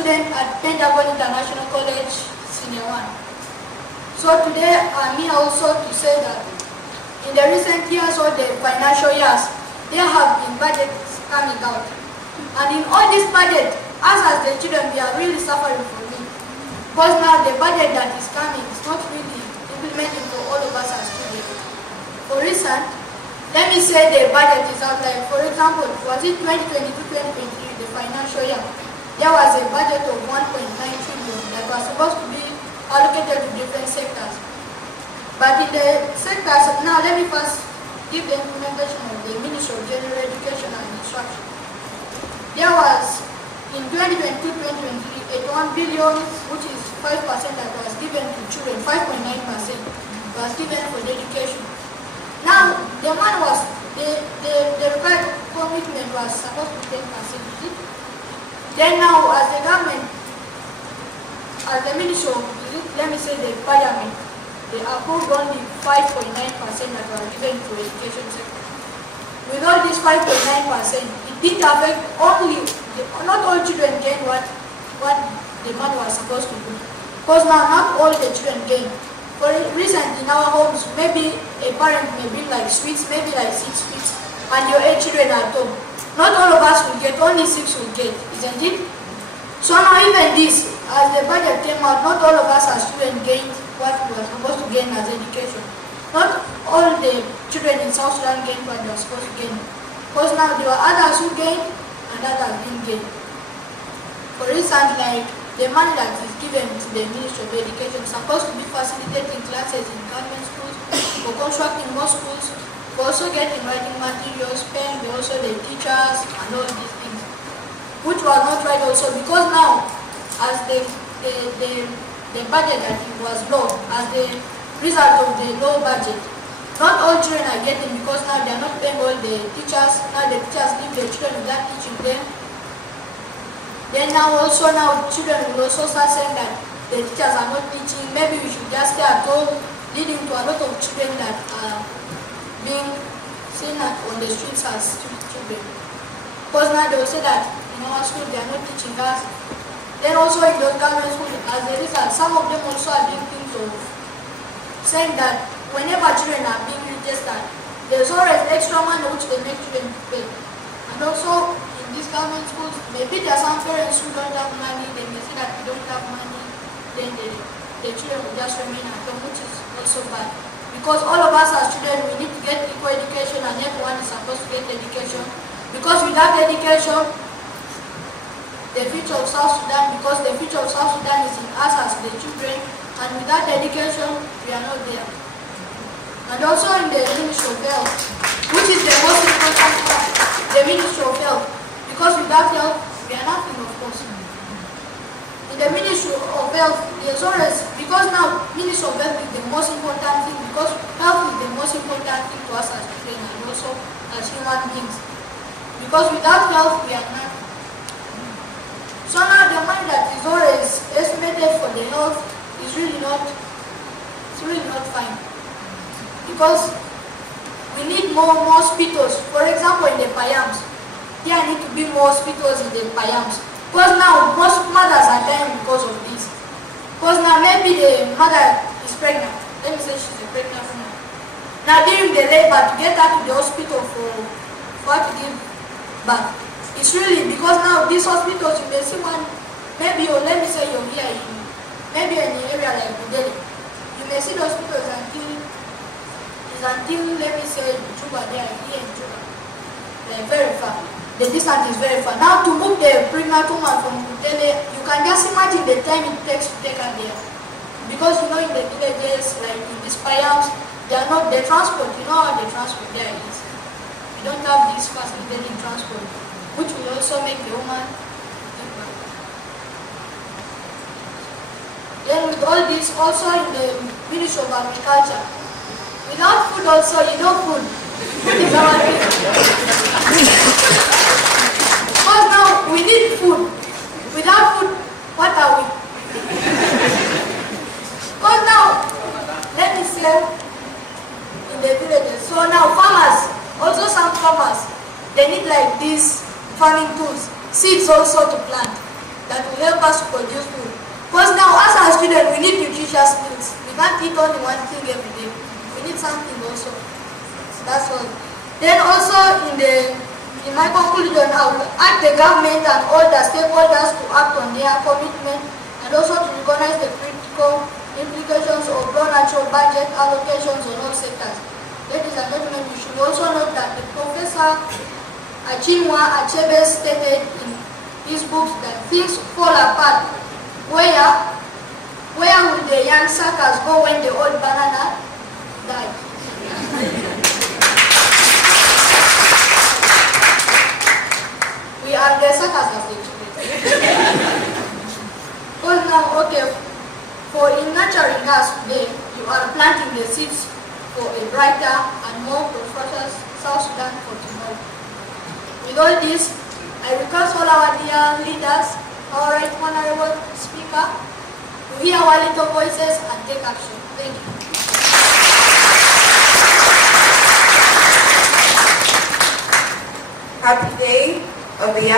student at Pentagon International College, Senior 1. So today I'm here also to say that in the recent years or the financial years, there have been budgets coming out. And in all this budget, us as the children, we are really suffering from it. Because now the budget that is coming is not really implementing for all of us as students. For instance, let me say the budget is out, like for example, was it 2022-2023, the financial year, there was a budget of 1.9 trillion that was supposed to be allocated to different sectors. But in the sectors, now let me first give the implementation of the Ministry of General Education and Instruction. There was, in 2022-2023, 81 billion, which is 5% that was given to children, 5.9% was given for the education. Now, the money was, the required commitment was supposed to be 10%. Then now, as the government, as the ministry of, let me say the parliament, they approved only 5.9% that were given to education sector. With all this 5.9%, it didn't affect only, not all children gain what the money was supposed to do. Because now not all the children gain. For reason in our homes, maybe a parent may bring like sweets, maybe like 6 sweets, and your 8 children at home. Not all of us will get, only 6 will get, isn't it? So now even this, as the budget came out, not all of us as students gained what we were supposed to gain as education. Not all the children in South Sudan gained what they were supposed to gain. Because now there were others who gained and others didn't gain. For instance, like the money that is given to the Ministry of Education is supposed to be facilitating classes in government schools, for constructing more schools, for also getting writing materials, paying also the teachers and all these things. Which was not right also, because now as the budget that it was low, as the result of the low budget, not all children are getting, because now they are not paying all the teachers. Now the teachers leave the children without teaching them. Then now also children will also start saying that the teachers are not teaching, maybe we should just stay at home, leading to a lot of children that are being seen on the streets as children. Because now they will say that in our school they are not teaching us. Then also in those government schools, as a result, some of them also are doing things of saying that whenever children are being registered, there's always extra money which they make children pay. And also in these government schools, maybe there are some parents who don't have money, they may say that we don't have money, then the children will just remain at home, which is also bad. Because all of us as children, we need to get equal education, and everyone is supposed to get education. Because without education, the future of South Sudan, because the future of South Sudan is in us as the children, and without education, we are not there. And also in the Ministry of Health, which is the most important part, the Ministry of Health, because without health, we are nothing, of course. In the Ministry of Health, there's always, because now Ministry of Health is the most important thing, because health is the most important thing to us as children and also as human beings. Because without health, we are nothing. So now the money that is always estimated for the health is really not fine. Because we need more hospitals. For example, in the Payams, there need to be more hospitals in the Payams. Because now most mothers are dying because of this. Because now maybe the mother is pregnant. Let me say she's a pregnant woman. Now during the labor, to get her to the hospital for her to give birth. It's really because now these hospitals, you may see one, maybe let me say you're here in, maybe in an area like Delhi. You may see the hospitals until let me say Juba, they are here in Juba. They are very far. The distance is very far. Now to move the pregnant woman from Delhi, you can just imagine the time it takes to take her there. Because in the villages, like in these Payams, they are not the transport, how the transport there is. We don't have this facilitating transport, which will also make the woman give birth. Then with all this, also in the Ministry of Agriculture, without food also, food. Food is our thing. Because now we need food. Without food, what are we? Because now, let me say, in the villages, so now farmers, also some farmers, they need like these farming tools, seeds also to plant. that will help us produce food. Because now, as a student, we need nutritious meals. We can't eat only one thing every day. We need something also. So that's all. Then also, in my conclusion, I will ask the government and all the stakeholders to act on their commitment and also to recognize the critical implications of raw natural budget allocations on all sectors. Ladies and gentlemen, you should also note that the Professor Achinwa Achebe stated in his books that things fall apart. Where will the young suckers go when the old banana die? We are the suckers as the children. Because now, okay, for in nurturing us today, you are planting the seeds for a brighter and more prosperous South Sudan for tomorrow. With all this, I request all our dear leaders, our right honorable speaker, to hear our little voices and take action. Thank you. Happy day on behalf